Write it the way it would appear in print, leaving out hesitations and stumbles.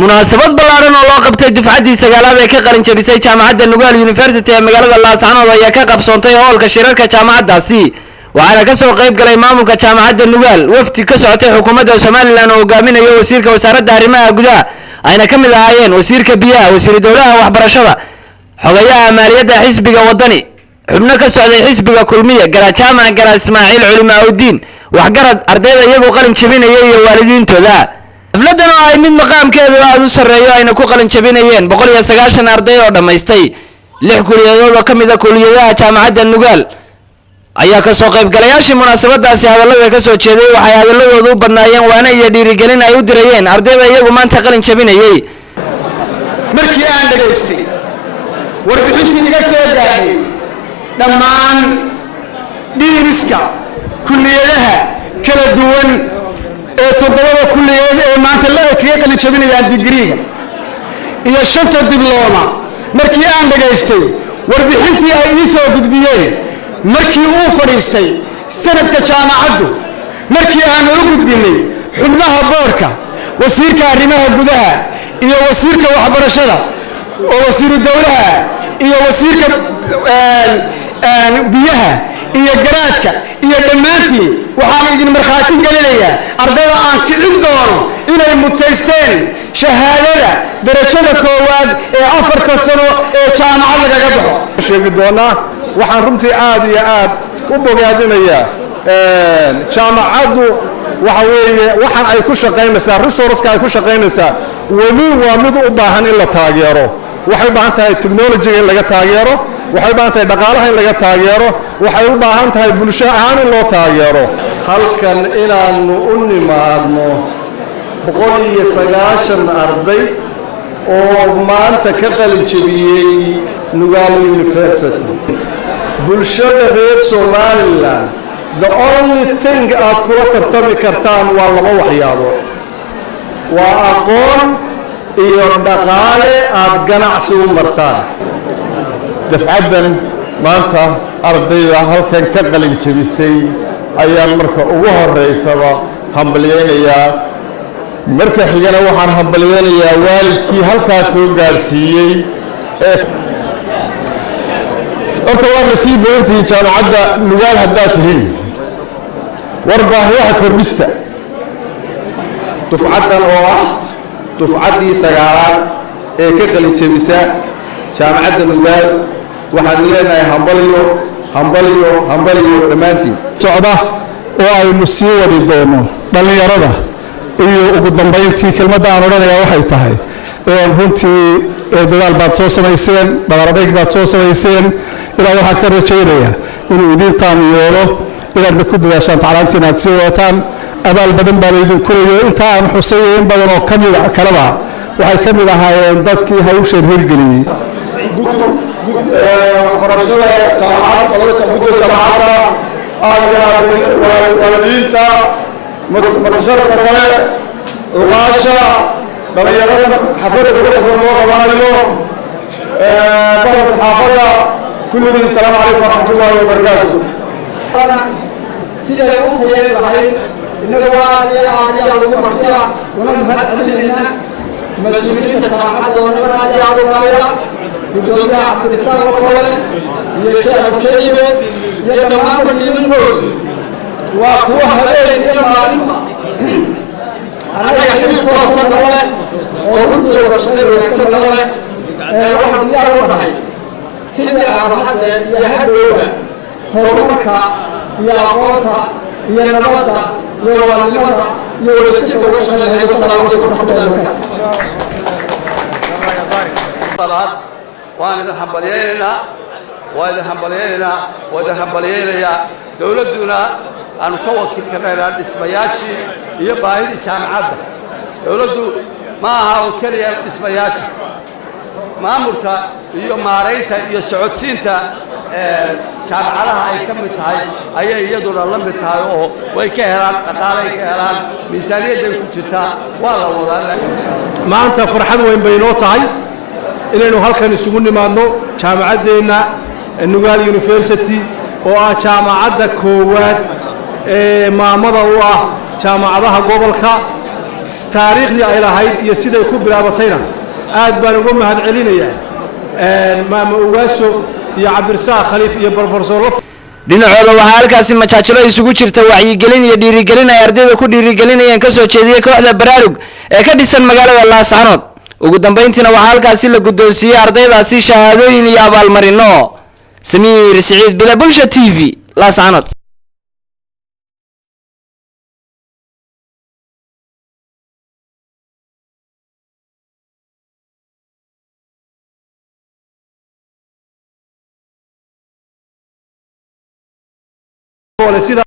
munaasabad ballaaran oo loo qabtay dufcaddii sagaalaad ee ka qalin jabisay jaamacadda Nugaal University ee magaalada Laascaanood ayaa ka qabsoontay hoolka shirarka jaamacaddaasi waxaana ka soo qayb galay maamulka jaamacadda Nugaal wafdi ka socotay xukuumadda Soomaaliland oo hogaaminayo wasiirka wasaaradda arrimaha gudaha ayna ka mid ahaayeen wasiirka biyaha wasiirka dawladda waxbarashada xogayaha maaliyadda xisbiga wadani xubno ka socday xisbiga kulmiye garajaamac gara Ismaaciil Culimaaudiin waxgarad ardayda iyagoo qalin jabinayay iyo waalidiintooda xafladan oo ay mid maqaamkeedu aad u sareeyo ayna ku qalin jabinayeen 190 arday oo dhameystay 6 kuliyadood oo kamid ah kuliyadaha jaamacadda Nugaal ayaa ka soo qayb galayaashii munaasabadaasi hadalada ka soo jeeday waxay hadaladoodu u badnaayeen waana iyo dhiirigelin ay u dirayeen ardayda iyagu maanta qalin jabinayay markii aan dhageystay warbixintii iga soo gaadhay dhammaan dhiiriska kuliyadaha kala duwan ee todobada kuliyadood ee maanta la kaga qalin jabinayaan digriiga iyo 5 diblooma markii aan dhageystay warbixintii ay ii soo gudbiyeen markii uu fadhiistay sanadka jaamacaddu markii aan u gudbinay xubnaha boorka wasiirka arrimaha gudaha iyo wasiirka waxbarashada oo wasiiru dawladda iyo wasiirka biyaha iyo garaadka iyo dhammaantiin waxaan idin marxaati gelinayaa ardayda aan kicin doono inay mutaysteen shahaadada darajada koowaad ee 4 sano ee jaamacad lagaga baxo sheegi doonaa waxaan runtii aad iyo aad u bogaadinayaa jaamacaddu waxa weeye waxaan ay ku shaqaynaysaa resource-ka ay ku shaqaynaysaa weli waa mid u baahan in la taageero waxay u baahan tahay technology in laga taageero waxay u baahan tahay dhaqaalaha in laga taageero waxay u baahan tahay bulsho ahaan in loo taageero halkan inaanu u nimaadno 190 arday oo maanta ka qalin jabiyay Nugaal University bulshada reer Soomaaliland the only thing aad kula tartami kartaan waa laba waxyaabo waa aqoon iyo dhaqaale aad ganacsi u martaan dafcadan maanta ardayda halkan ka qalin jabisay ayaan marka ugu horeysaba hambalyeynaya marka xigana waxaan hambalyeynayaa waalidkii halkaas soo gaarsiiyay horta waa nasiib weyntii jaamacadda Nugaal haddaad tihiin warbaahiyaha kordhista dufcadan oo ah dufcaddii sagaalaad ee ka qalin jabisa jaamacadda Nugaal waxaan leenahay hambaliyo dhammaantiin socda oo aynu sii wadi doono dhalinyarada iyo ugu dambeyntii kelmadda aan odhanayaa waxay tahay runtii dadaal baad soo samayseen dhabaradayd baad soo samayseen ilaa waxaan ka rajaynayaa inuu idintaan yeelo inaadna ku dadaashaan tacliinta inaad sii wadataan abaal badan baa laydin kulayo inta aan xuseeyo in badan oo kamid kalaba waxay ka mid ahaayeen dadkii hawshan hirgeliyey waxbarashada jaamacadda waalidiinta marsharka kale ugaasha dhalinyarada xafladda quruxda loo qabanayo bahda saxaafadda kulligiin asalaamu calaykum waraxmatullaahi wabarakaatu siday u tayeen lahayd innaga waa aad iyo aad ugu martiya una mahad celinaynaa mas-uuliyiinta jaamacadda oo naga aad iyo aad u qaabila gudoomiyaha cabdirisaaq wafoole iyo sheekh husheeye iyo dhammaan waliyiintood waa kuwa habeen iyo maalinba annaga xilli toosan nale oo runtii warshada wanaagsan nale waxaan diyaar u tahay sidii aan hadda iyo hadhowba horumarka iyo aqoonta iyo nabadda iyo waalidnimada iyo wadajirka uga shaqeynaya salaamu calaykum waraxmatullaahi wabarakaatu waan idin hambalyeynaa dowladduna aanu ka wakiil karnaynaa dhismayaashii iyo baahidii jaamacadda dowladdu ma aha oo keliya dhismayaasha maamulka iyo maaraynta iyo socodsiinta jaamacadaha ay ka mid tahay ayay iyaduna la mid tahay oo way ka helaan dhaqaalay ka helaan miisaaniyadday ku jirtaa waa la wadaa maanta farxad weyn bay noo tahay inaynu halkan isugu nimaadno jaamacaddeena Nugaal University oo ah jaamacadda koowaad ee maamada u ah jaamacadaha gobolka taariikhdii ay lahayd iyo siday ku bilaabatayna aad baan uga mahad celinayaa maama Ugaaso iyo Cabdirasaaq Khaliif iyo Professor dhinacooda waxaa halkaasi majaajilo isugu jirta wacyigelin iyo dhiirigelin ay ardayda ku dhiirigelinayeen ka soo jeediyay kooxda Baraarug ee ka dhisan magaalada Laascaanood ugu dambeyntiina waxaa halkaasi la guddoonsiiyay ardaydaasi shahaadooyin iyo abaalmarino Samiir Saciid Bila Bulsha TV Laascaanood sida